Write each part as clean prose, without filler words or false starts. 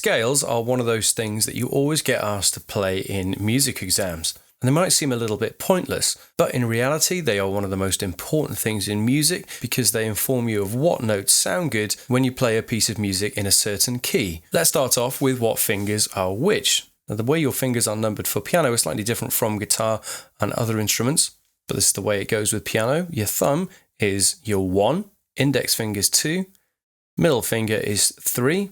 Scales are one of those things that you always get asked to play in music exams. And they might seem a little bit pointless, but in reality they are one of the most important things in music because they inform you of what notes sound good when you play a piece of music in a certain key. Let's start off with what fingers are which. Now, the way your fingers are numbered for piano is slightly different from guitar and other instruments, but this is the way it goes with piano. Your thumb is your 1, index finger is 2, middle finger is 3,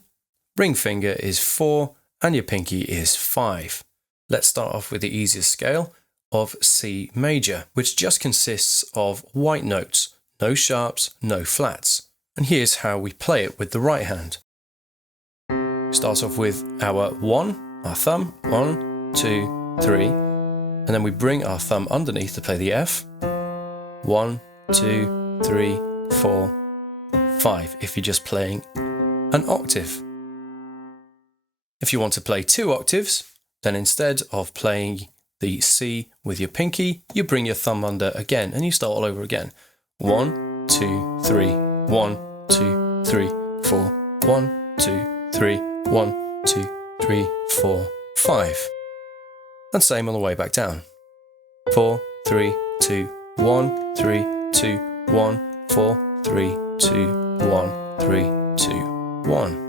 ring finger is 4, and your pinky is 5. Let's start off with the easiest scale of C major, which just consists of white notes, no sharps, no flats. And here's how we play it with the right hand. Starts off with our 1, our thumb, 1, 2, 3, and then we bring our thumb underneath to play the F. 1, 2, 3, 4, 5, if you're just playing an octave. If you want to play 2 octaves, then instead of playing the C with your pinky, you bring your thumb under again and you start all over again. 1, 2, 3, 1, 2, 3, 4, 1, 2, 3, 1, 2, 3, 4, 5. And same on the way back down. 4, 3, 2, 1, 3, 2, 1, 4, 3, 2, 1, 3, 2, 1.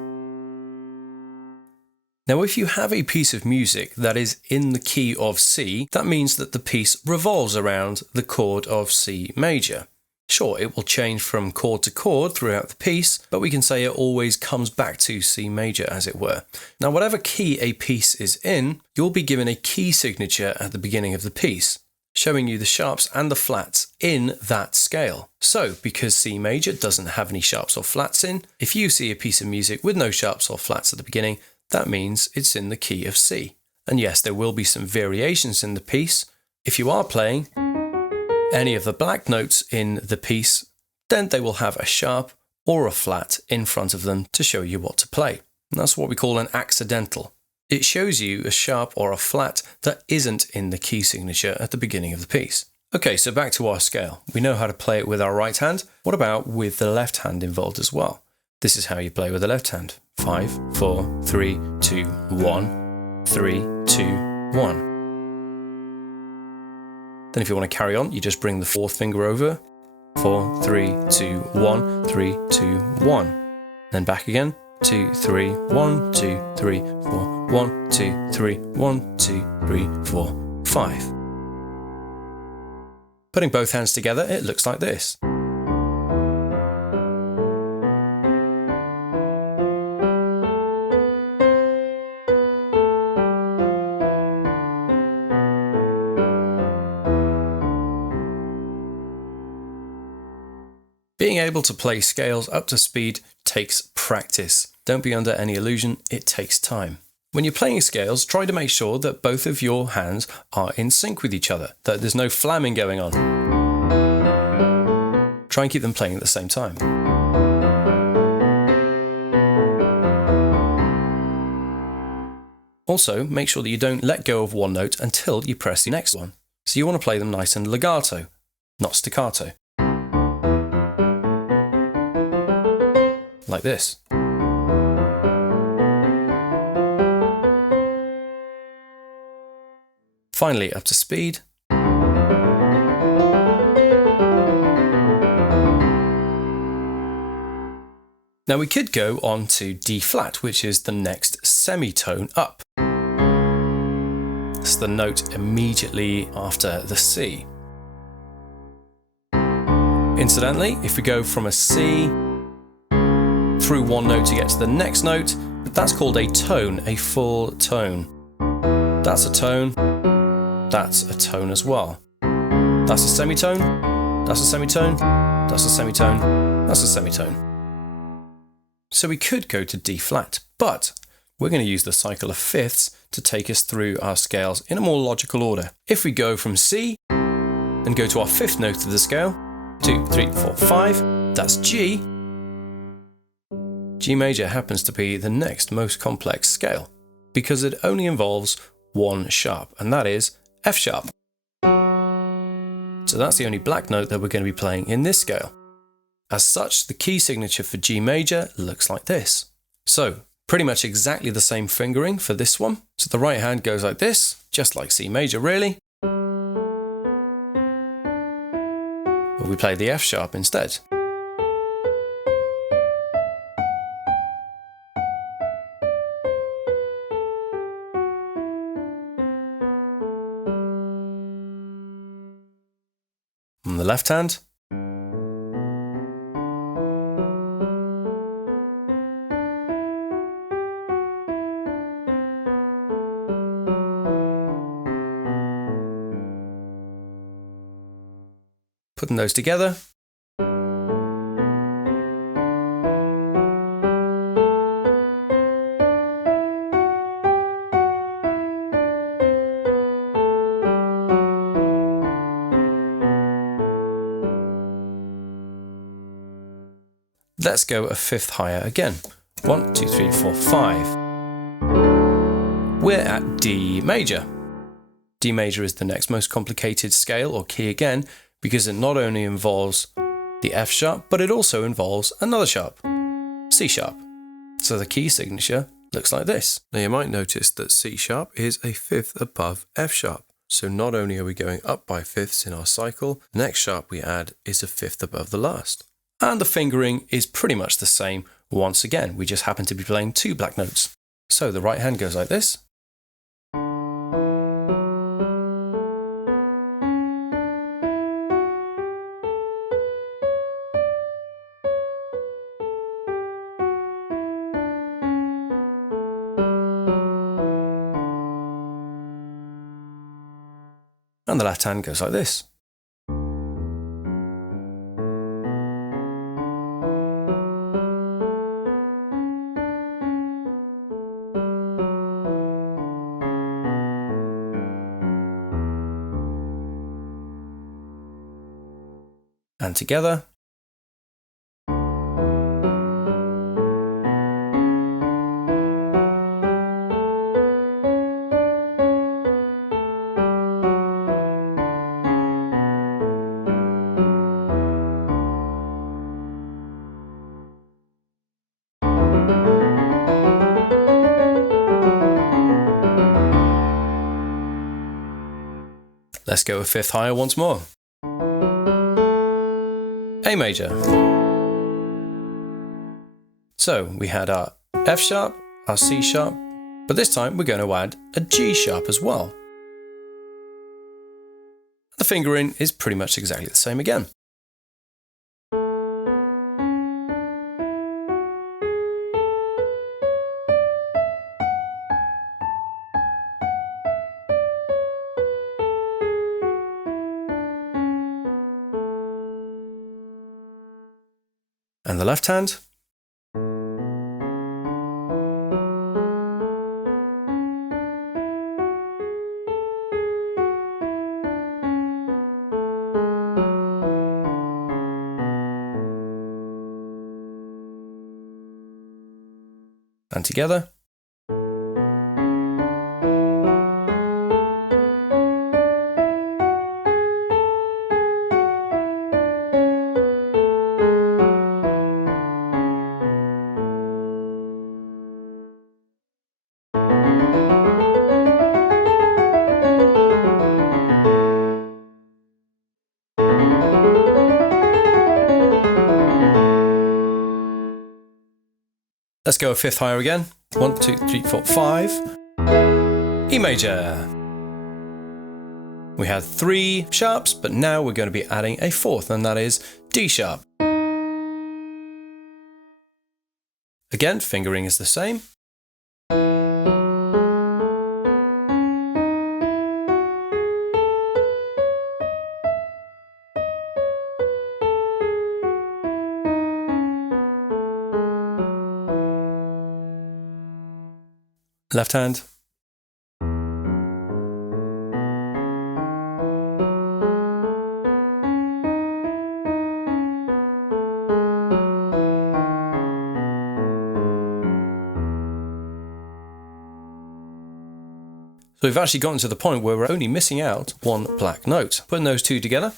Now, if you have a piece of music that is in the key of C, that means that the piece revolves around the chord of C major. Sure, it will change from chord to chord throughout the piece, but we can say it always comes back to C major, as it were. Now, whatever key a piece is in, you'll be given a key signature at the beginning of the piece, showing you the sharps and the flats in that scale. So, because C major doesn't have any sharps or flats in, if you see a piece of music with no sharps or flats at the beginning, that means it's in the key of C. And yes, there will be some variations in the piece. If you are playing any of the black notes in the piece, then they will have a sharp or a flat in front of them to show you what to play. And that's what we call an accidental. It shows you a sharp or a flat that isn't in the key signature at the beginning of the piece. Okay, so back to our scale. We know how to play it with our right hand. What about with the left hand involved as well? This is how you play with the left hand. 5, 4, 3, 2, 1, 3, 2, 1. Then if you want to carry on, you just bring the 4th finger over. 4, 3, 2, 1, 3, 2, 1. Then back again. 2, 3, 1, 2, 3, 4, 1, 2, 3, 1, 2, 3, 4, 5. Putting both hands together, it looks like this. Being able to play scales up to speed takes practice. Don't be under any illusion, it takes time. When you're playing scales, try to make sure that both of your hands are in sync with each other, that there's no flamming going on. Try and keep them playing at the same time. Also, make sure that you don't let go of one note until you press the next one. So you want to play them nice and legato, not staccato. Like this. Finally, up to speed. Now we could go on to D flat, which is the next semitone up. It's the note immediately after the C. Incidentally, if we go from a C through one note to get to the next note, that's called a tone, a full tone. That's a tone, that's a tone as well. That's a semitone, that's a semitone, that's a semitone, that's a semitone. So we could go to D flat, but we're going to use the cycle of fifths to take us through our scales in a more logical order. If we go from C and go to our 5th note of the scale, 2, 3, 4, 5, that's G. G major happens to be the next most complex scale because it only involves one sharp, and that is F sharp. So that's the only black note that we're going to be playing in this scale. As such, the key signature for G major looks like this. So Pretty much exactly the same fingering for this one. So the right hand goes like this, just like C major really. But we play the F sharp instead. On the left hand. Putting those together. Let's go a fifth higher again. 1, 2, 3, 4, 5. We're at D major. D major is the next most complicated scale or key again, because it not only involves the F sharp, but it also involves another sharp, C sharp. So the key signature looks like this. Now you might notice that C sharp is a fifth above F sharp. So not only are we going up by fifths in our cycle, the next sharp we add is a fifth above the last. And the fingering is pretty much the same once again. We just happen to be playing two black notes. So the right hand goes like this. And the left hand goes like this. And together. Let's go a fifth higher once more. A major. So we had our F sharp, our C sharp, but this time we're going to add a G sharp as well. The fingering is pretty much exactly the same again. And the left hand. And together. Let's go a fifth higher again. 1, 2, 3, 4, 5. E major. We had 3 sharps, but now we're going to be adding a fourth, and that is D sharp. Again, fingering is the same. Left hand. So we've actually gotten to the point where we're only missing out one black note. Putting those two together.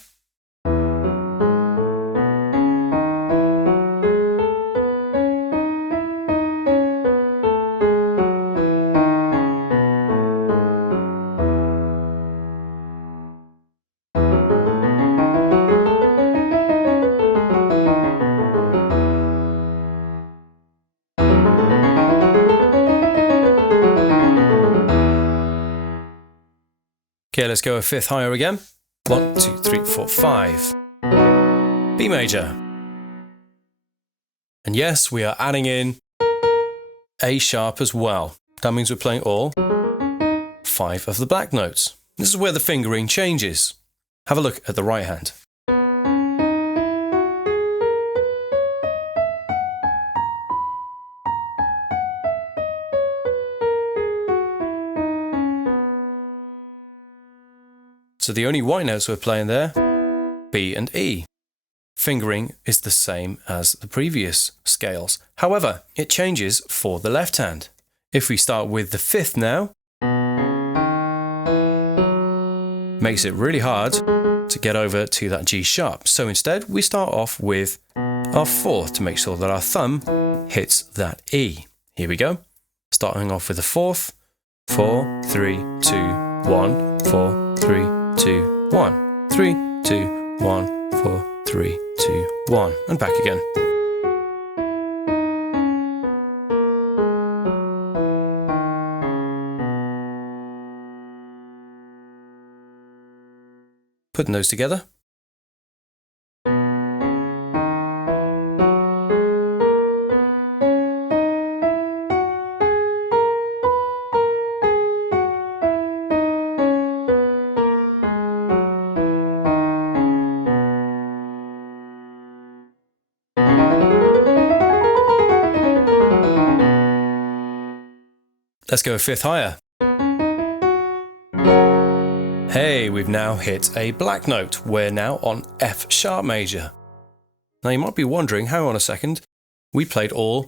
Okay, let's go a fifth higher again. 1, 2, 3, 4, 5. B major. And yes, we are adding in A sharp as well. That means we're playing all 5 of the black notes. This is where the fingering changes. Have a look at the right hand. So the only white notes we're playing there, B and E. Fingering is the same as the previous scales. However, it changes for the left hand. If we start with the fifth now, makes it really hard to get over to that G sharp. So instead, we start off with our fourth to make sure that our thumb hits that E. Here we go. Starting off with the fourth. 4, 3, 2, 1, 4, 3, 2, 1, 3, 2, 1, 4, 3, 2, 1, and back again. Putting those together. Let's go a fifth higher. Hey, we've now hit a black note. We're now on F sharp major. Now you might be wondering, hang on a second, we played all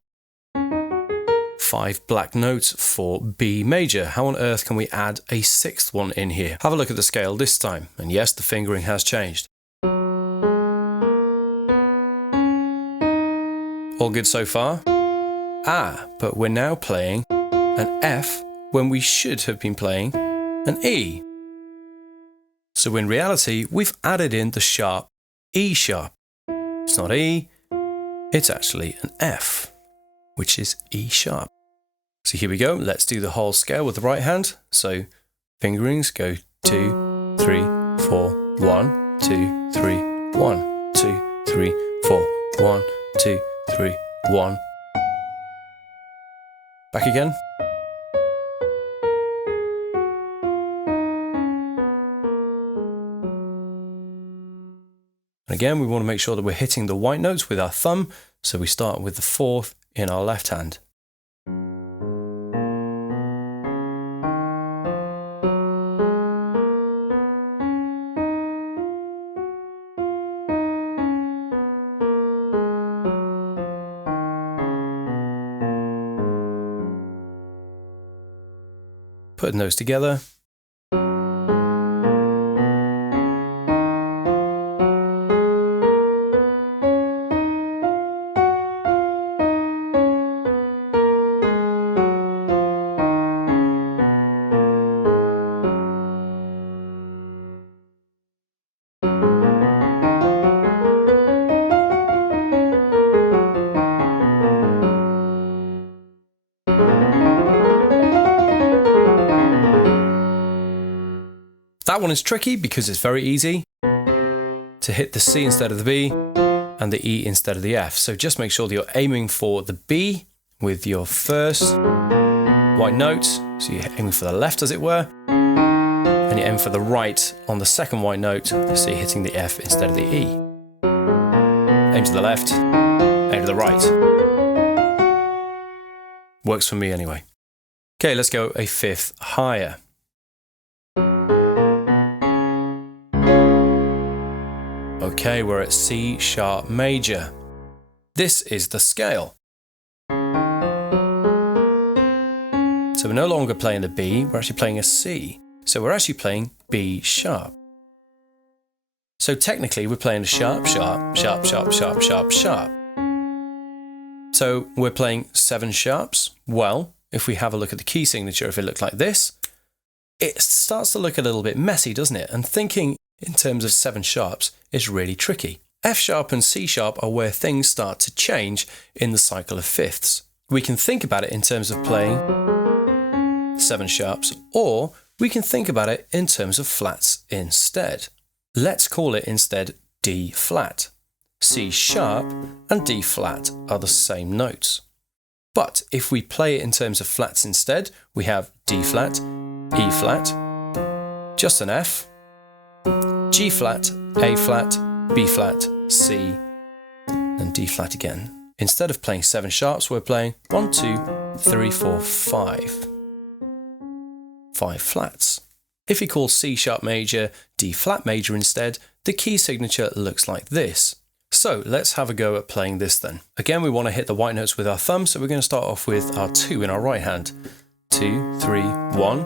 5 black notes for B major. How on earth can we add a sixth one in here? Have a look at the scale this time. And yes, the fingering has changed. All good so far? But we're now playing an F when we should have been playing an E. So in reality, we've added in the sharp E sharp. It's not E, it's actually an F, which is E sharp. So here we go, let's do the whole scale with the right hand. So fingerings go 2, 3, 4, 1, 2, 3, 1, 2, 3, 4, 1, 2, 3, 1. Back again. And again, we want to make sure that we're hitting the white notes with our thumb, so we start with the fourth in our left hand. Putting those together. That one is tricky because it's very easy to hit the C instead of the B and the E instead of the F. So just make sure that you're aiming for the B with your first white note. So you're aiming for the left, as it were, and you aim for the right on the second white note. So you're hitting the F instead of the E. Aim to the left, aim to the right. Works for me anyway. Okay, let's go a fifth higher. Okay, we're at C sharp major. This is the scale. So we're no longer playing the B, we're actually playing a C. So we're actually playing B sharp. So technically we're playing a sharp, sharp, sharp, sharp, sharp, sharp, sharp. So we're playing 7 sharps. Well, if we have a look at the key signature, if it looked like this, it starts to look a little bit messy, doesn't it? And thinking in terms of 7 sharps is really tricky. F sharp and C sharp are where things start to change in the cycle of fifths. We can think about it in terms of playing 7 sharps, or we can think about it in terms of flats instead. Let's call it instead D flat. C sharp and D flat are the same notes. But if we play it in terms of flats instead, we have D flat, E flat, just an F, G flat, A flat, B flat, C, and D flat again. Instead of playing 7 sharps, we're playing 1, 2, 3, 4, 5. 5 flats. If you call C sharp major D flat major instead, the key signature looks like this. So let's have a go at playing this then. Again, we want to hit the white notes with our thumb, so we're going to start off with our 2 in our right hand. 2, 3, 1,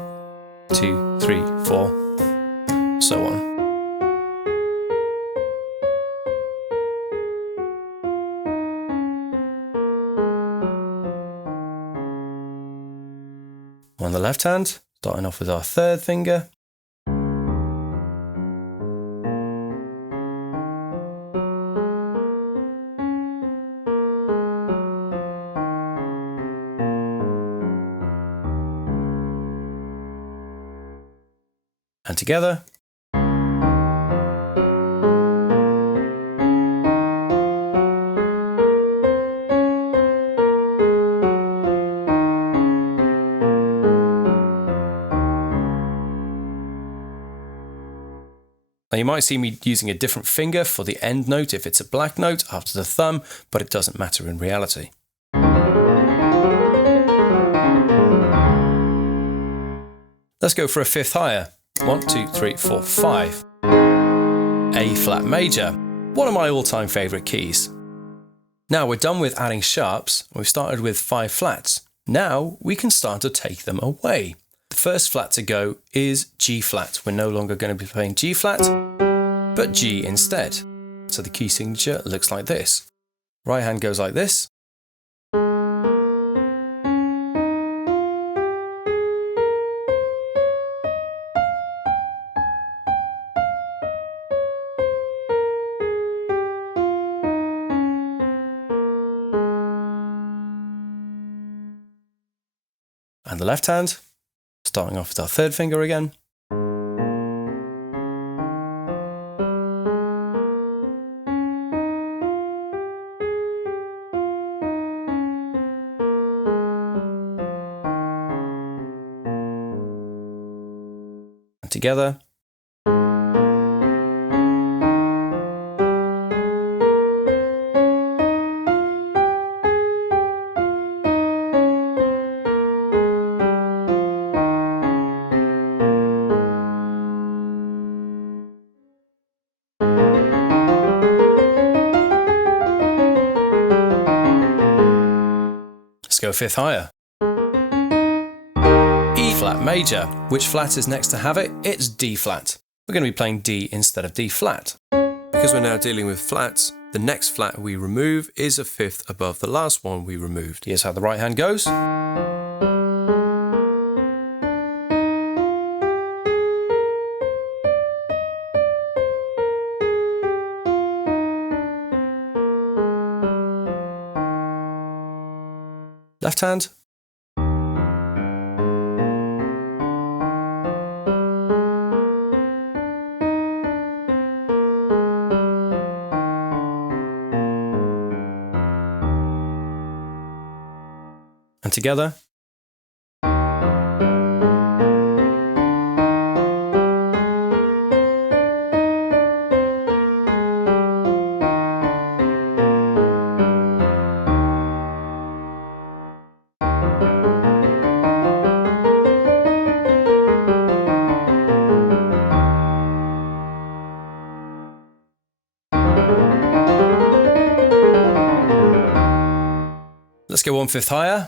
2, 3, 4, so on. On the left hand, starting off with our 3rd finger. And together. Now you might see me using a different finger for the end note if it's a black note after the thumb, but it doesn't matter in reality. Let's go for a 5th higher. 1, 2, 3, 4, 5. A flat major, one of my all-time favourite keys. Now we're done with adding sharps. We've started with 5 flats. Now we can start to take them away. The first flat to go is G flat. We're no longer going to be playing G flat, but G instead. So the key signature looks like this. Right hand goes like this. And the left hand, starting off with our 3rd finger again. And together. Let's go 5th higher. E flat major. Which flat is next to have it? It's D flat. We're going to be playing D instead of D flat. Because we're now dealing with flats, the next flat we remove is a 5th above the last one we removed. Here's how the right hand goes. Left hand. And together. Let's go 1/5 higher.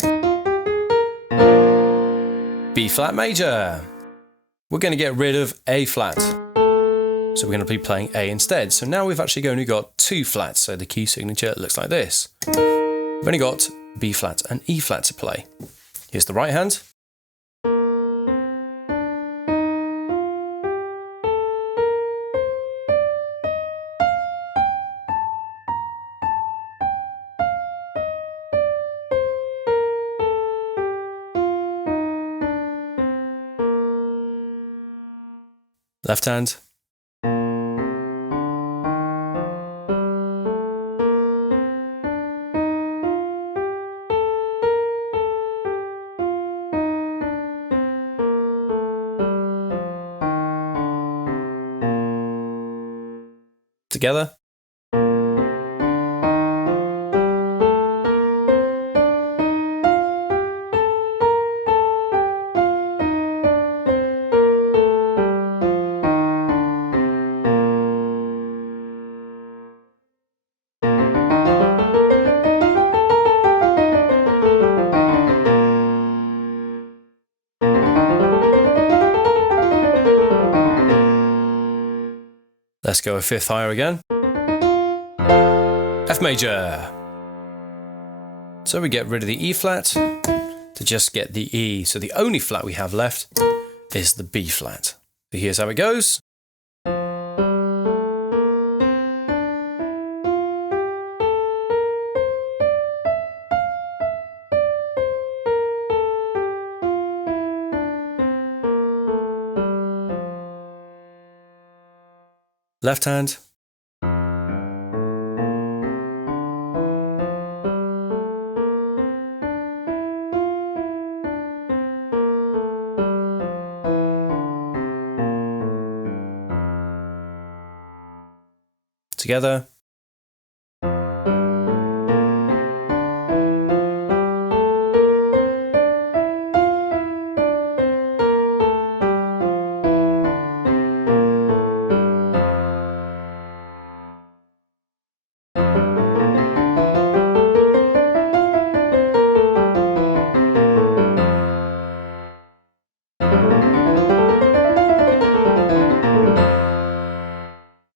B flat major. We're going to get rid of A flat. So we're going to be playing A instead. So now we've actually only got 2 flats. So the key signature looks like this. We've only got B flat and E flat to play. Here's the right hand. Left hand. Together. Let's go a fifth higher again. F major. So we get rid of the E flat to just get the E. So the only flat we have left is the B flat. So here's how it goes. Left hand. Together.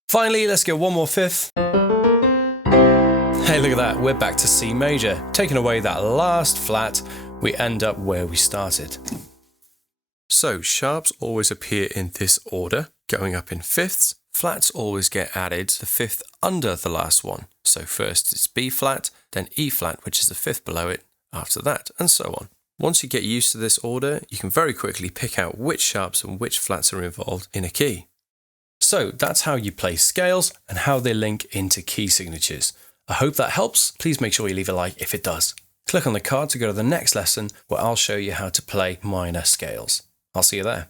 Finally, let's get one more fifth. Hey, look at that, we're back to C major. Taking away that last flat, we end up where we started. So sharps always appear in this order, going up in fifths. Flats always get added, the fifth under the last one. So first it's B flat, then E flat, which is the fifth below it, after that, and so on. Once you get used to this order, you can very quickly pick out which sharps and which flats are involved in a key. So that's how you play scales and how they link into key signatures. I hope that helps. Please make sure you leave a like if it does. Click on the card to go to the next lesson where I'll show you how to play minor scales. I'll see you there.